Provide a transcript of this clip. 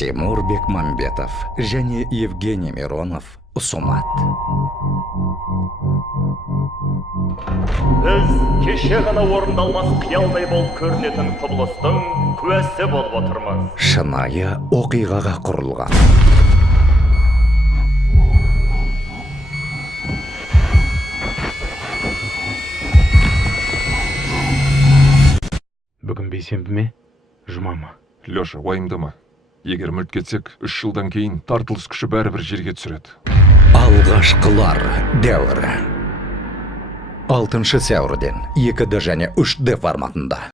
Тимур Бекмамбетов және Евгений Миронов ұсынады. Біз кеше ғана орындалмас қиялдай болып көрінетін құбылыстың куәсі болып отырмыз. Шынайы оқиғаға құрылған. Бүгін бейсенбі ме? Жұма ма? Леша, уайымдама. Егер мүлт кетсек, 3 жылдан кейін тартылыс күші бәрібір жерге түсіреді. Алғашқылар дәуірі. 6 сәуірден 2D және 3D форматында.